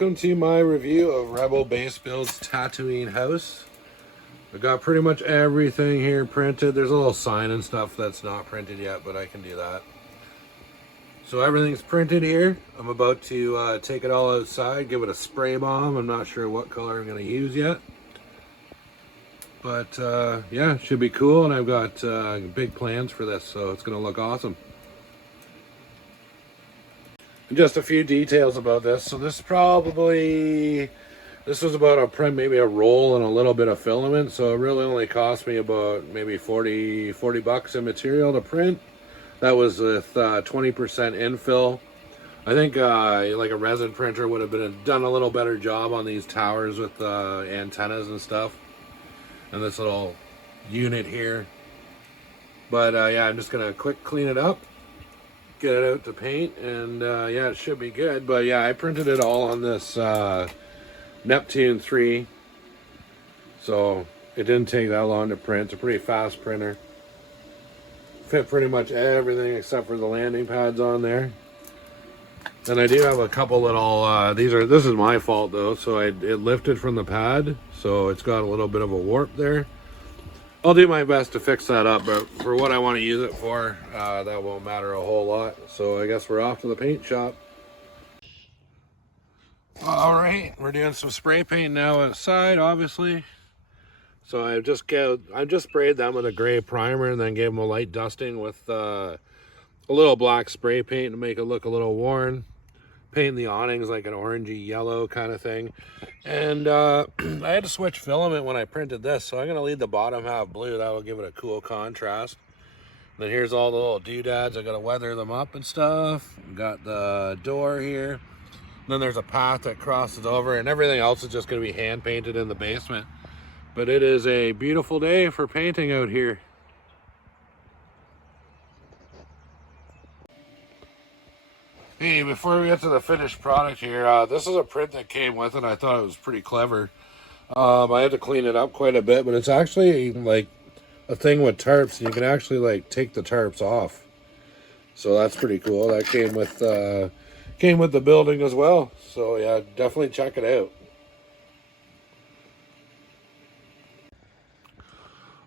welcome to my review of Rebel Base Build's Tatooine house. I've got pretty much everything here printed. There's a little sign and stuff that's not printed yet, but I can do that. So everything's printed here. I'm about to take it all outside, give it a spray bomb. I'm not sure what color I'm going to use yet. But yeah, should be cool, and I've got big plans for this, so it's going to look awesome. Just a few details about this. So this was about a print, maybe a roll and a little bit of filament. So it really only cost me about maybe 40 bucks in material to print. That was with 20% infill. I think like a resin printer would have done a little better job on these towers with antennas and stuff. And this little unit here. But yeah, I'm just gonna quick clean it up, get it out to paint, and yeah, it should be good. But yeah, I printed it all on this Neptune 3, so it didn't take that long to print. It's a pretty fast printer. Fit pretty much everything except for the landing pads on there. And I do have a couple little this is my fault though, so it lifted from the pad, so it's got a little bit of a warp there. I'll do my best to fix that up, but for what I want to use it for, that won't matter a whole lot. So I guess we're off to the paint shop. All right, we're doing some spray paint now outside, obviously. So I just sprayed them with a gray primer and then gave them a light dusting with a little black spray paint to make it look a little worn. Painting the awnings like an orangey yellow kind of thing. And I had to switch filament when I printed this, so I'm going to leave the bottom half blue. That will give it a cool contrast. And then here's all the little doodads. I got to weather them up and stuff. Got the door here. And then there's a path that crosses over, and everything else is just going to be hand painted in the basement. But it is a beautiful day for painting out here. Hey, before we get to the finished product here, this is a print that came with it. I thought it was pretty clever. I had to clean it up quite a bit, but it's actually like a thing with tarps. And you can actually like take the tarps off. So that's pretty cool. That came with the building as well. So yeah, definitely check it out.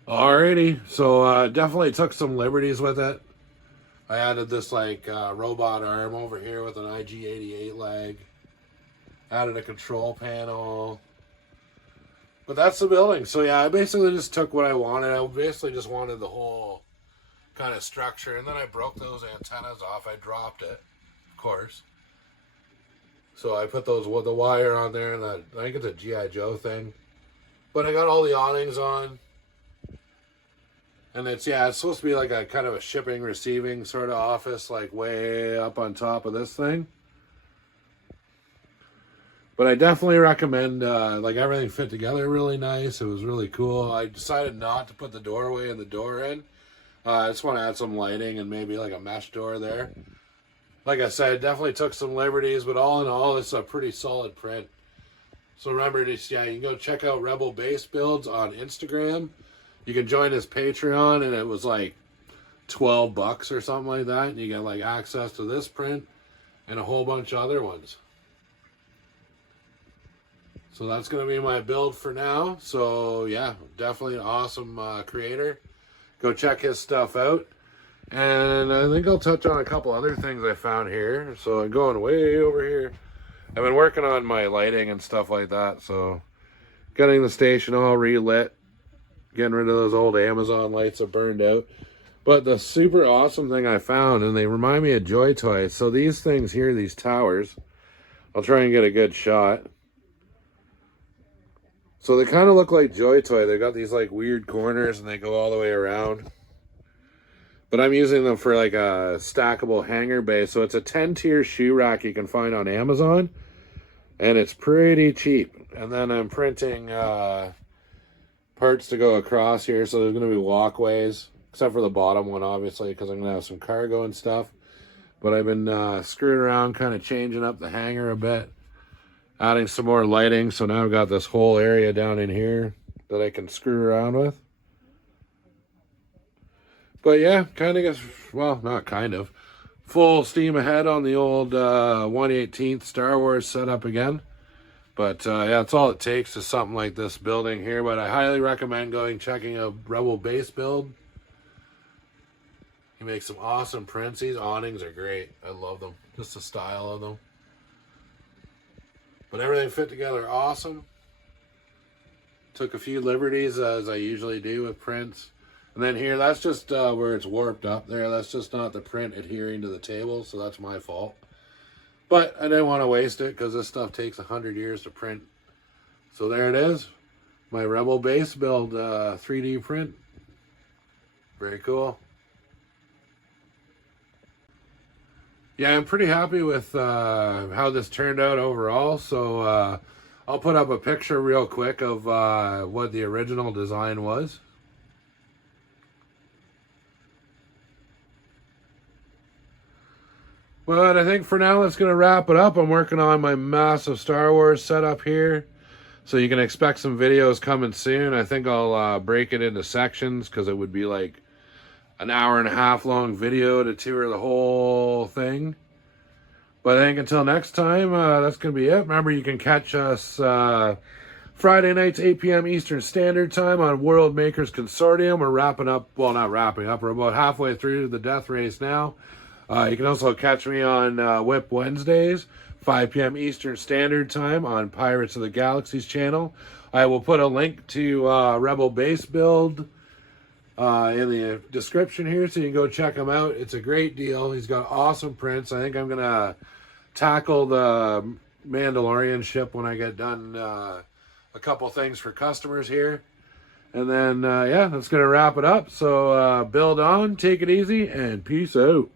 Alrighty, so definitely took some liberties with it. I added this like robot arm over here with an IG-88 leg. Added a control panel. But that's the building. So yeah, I basically just took what I wanted. I basically just wanted the whole kind of structure. And then I broke those antennas off. I dropped it, of course. So I put the wire on there, and I think it's a G.I. Joe thing. But I got all the awnings on. And it's supposed to be like a kind of a shipping, receiving sort of office, like way up on top of this thing. But I definitely recommend, like everything fit together really nice. It was really cool. I decided not to put the doorway and the door in. I just want to add some lighting and maybe like a mesh door there. Like I said, definitely took some liberties, but all in all, it's a pretty solid print. So remember, you can go check out Rebel Base Builds on Instagram. You can join his Patreon, and it was like 12 bucks or something like that. And you get like access to this print and a whole bunch of other ones. So that's going to be my build for now. So yeah, definitely an awesome creator. Go check his stuff out. And I think I'll touch on a couple other things I found here. So I'm going way over here. I've been working on my lighting and stuff like that. So getting the station all relit. Getting rid of those old Amazon lights that burned out. But the super awesome thing I found, and they remind me of Joy Toys. So these things here, these towers, I'll try and get a good shot. So they kind of look like Joy Toy. They got these like weird corners and they go all the way around. But I'm using them for like a stackable hanger base. So it's a 10-tier shoe rack you can find on Amazon. And it's pretty cheap. And then I'm printing parts to go across here, so there's going to be walkways, except for the bottom one, obviously, because I'm going to have some cargo and stuff. But I've been screwing around, kind of changing up the hanger a bit, adding some more lighting, so now I've got this whole area down in here that I can screw around with. But yeah, kind of not kind of, full steam ahead on the old 1/18th Star Wars setup again. But yeah, that's all it takes is something like this building here. But I highly recommend checking a Rebel base build. He makes some awesome prints. These awnings are great. I love them. Just the style of them. But everything fit together awesome. Took a few liberties as I usually do with prints. And then here, that's just where it's warped up there. That's just not the print adhering to the table, so that's my fault. But I didn't want to waste it because this stuff takes 100 years to print. So there it is. My Rebel base build 3D print. Very cool. Yeah, I'm pretty happy with how this turned out overall. So I'll put up a picture real quick of what the original design was. But I think for now that's going to wrap it up. I'm working on my massive Star Wars setup here. So you can expect some videos coming soon. I think I'll break it into sections because it would be like an hour and a half long video to tour the whole thing. But I think until next time, that's going to be it. Remember, you can catch us Friday nights, 8 p.m. Eastern Standard Time on World Makers Consortium. We're wrapping up, well, not wrapping up. We're about halfway through the death race now. You can also catch me on Whip Wednesdays, 5 p.m. Eastern Standard Time on Pirates of the Galaxy's channel. I will put a link to Rebel base build in the description here, so you can go check him out. It's a great deal. He's got awesome prints. I think I'm going to tackle the Mandalorian ship when I get done a couple things for customers here. And then, yeah, that's going to wrap it up. So build on, take it easy, and peace out.